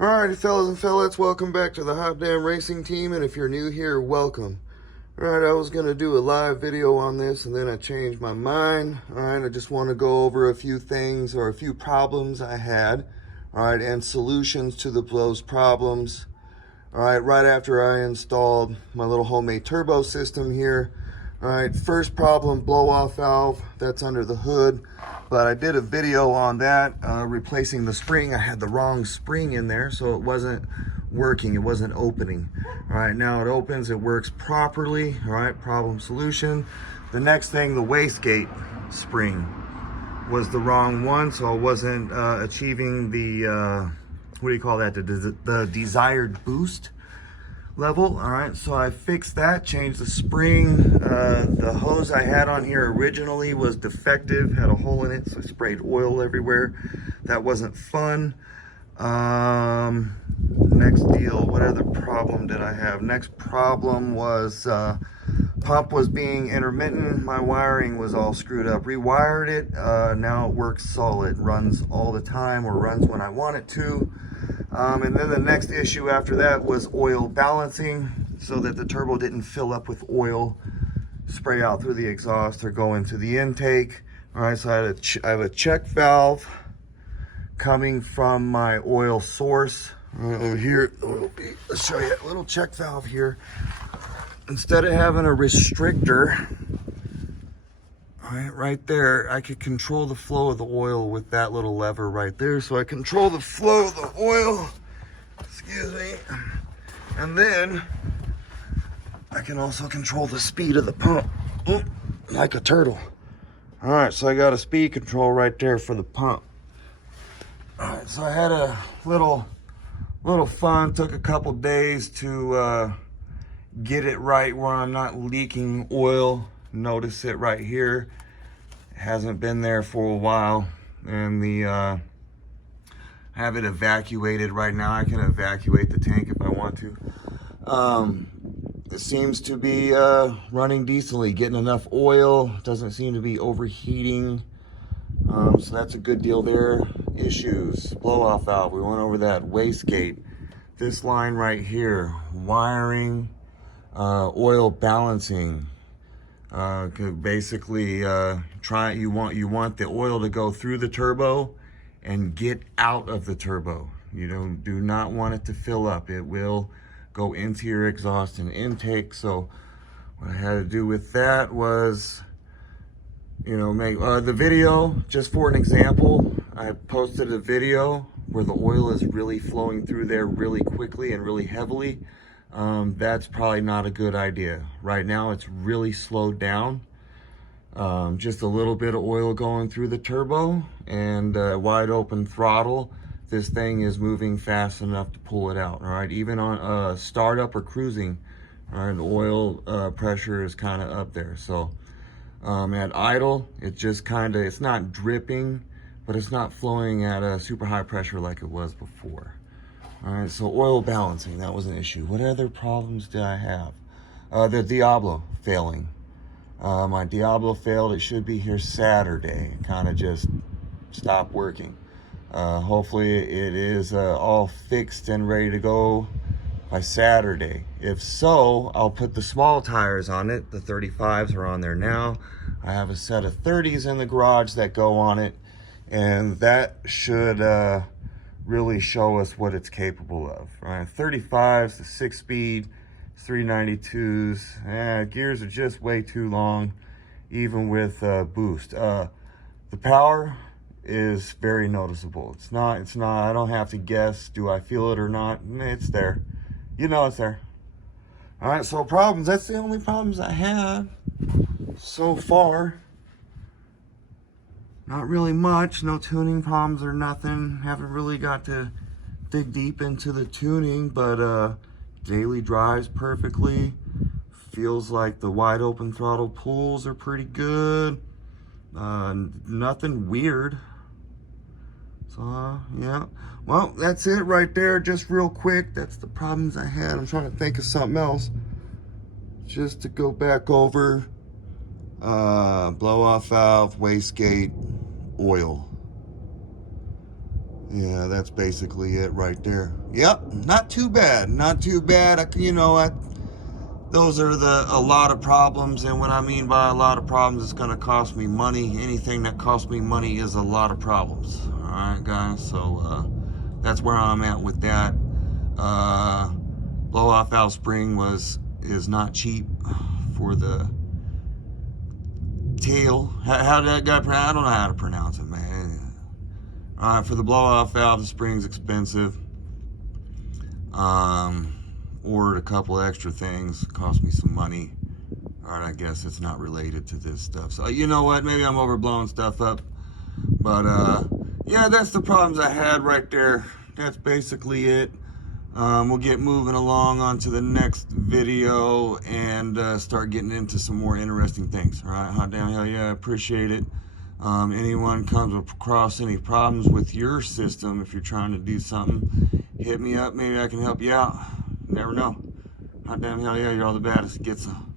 Alrighty, fellas and fellas, welcome back to the Hot Damn Racing Team, and if you're new here, welcome. Alright, I was going to do a live video on this, and then I changed my mind. Alright, I just want to go over a few things, or a few problems I had, alright, and solutions to those problems. Alright, right after I installed my little homemade turbo system here. Alright, first problem, blow-off valve, that's under the hood. But I did a video on that, replacing the spring. I had the wrong spring in there, so it wasn't working, it wasn't opening. All right, now it opens, it works properly. All right, problem solution. The next thing, the wastegate spring was the wrong one, so I wasn't achieving the, what do you call that, the desired boost level. All right, so I fixed that, changed the spring. The hose I had on here originally was defective, had a hole in it, so I sprayed oil everywhere. That wasn't fun. Next deal, what other problem did I have? Next problem was pump was being intermittent. My wiring was all screwed up. Rewired it, now it works solid, runs all the time, or runs when I want it to. And then the next issue after that was oil balancing, so that the turbo didn't fill up with oil, spray out through the exhaust or go into the intake. All right, so I have a check valve coming from my oil source. Over here, let's show you a little check valve here. Instead of having a restrictor, right there, I could control the flow of the oil with that little lever right there. So I control the flow of the oil, excuse me, and then I can also control the speed of the pump, like a turtle. All right, so I got a speed control right there for the pump. All right, so I had a little fun, took a couple days to get it right where I'm not leaking oil. Notice it right here, hasn't been there for a while, and the have it evacuated right now. I can evacuate the tank if I want to. It seems to be running decently, getting enough oil, doesn't seem to be overheating, so that's a good deal there. Issues, blow-off valve, we went over that. Wastegate, this line right here, wiring, oil balancing. Basically, you want the oil to go through the turbo and get out of the turbo. You do not want it to fill up. It will go into your exhaust and intake. So what I had to do with that was, make the video, just for an example, I posted a video where the oil is really flowing through there really quickly and really heavily. That's probably not a good idea. Right now it's really slowed down. Just a little bit of oil going through the turbo, and wide open throttle, this thing is moving fast enough to pull it out. All right, even on startup or cruising, all right, the oil pressure is kind of up there. So at idle, it just it's not dripping, but it's not flowing at a super high pressure like it was before. All right, so oil balancing, that was an issue. What other problems did I have? The Diablo failing. My Diablo failed. It should be here Saturday. Kind of just stopped working. Hopefully it is all fixed and ready to go by Saturday. If so, I'll put the small tires on it. The 35s are on there now. I have a set of 30s in the garage that go on it, and that should really show us what it's capable of. Right, 35s, the 6-speed, 392s. Gears are just way too long, even with boost. The power is very noticeable. It's not. I don't have to guess. Do I feel it or not? It's there. It's there. All right. So problems. That's the only problems I have so far. Not really much, no tuning problems or nothing. Haven't really got to dig deep into the tuning, but daily drives perfectly. Feels like the wide open throttle pulls are pretty good. Nothing weird. So yeah, well, that's it right there. Just real quick, that's the problems I had. I'm trying to think of something else just to go back over. Blow off valve, wastegate, oil. Yeah, that's basically it right there. Yep, not too bad, not too bad. You know, those are a lot of problems, and what I mean by a lot of problems, it's going to cost me money. Anything that costs me money is a lot of problems. All right, guys. So that's where I'm at with that. Blow off valve spring is not cheap for the tail. How did that guy pronounce? I don't know how to pronounce it, man. All right, for the blow off valve, the spring's expensive. Ordered a couple extra things, cost me some money. All right, I guess it's not related to this stuff. So you know what? Maybe I'm overblowing stuff up. But yeah, that's the problems I had right there. That's basically it. We'll get moving along on to the next video and start getting into some more interesting things. All right, hot damn, hell yeah, I appreciate it. Anyone comes across any problems with your system, if you're trying to do something, hit me up. Maybe I can help you out. Never know. Hot damn, hell yeah, you're all the baddest. Get some.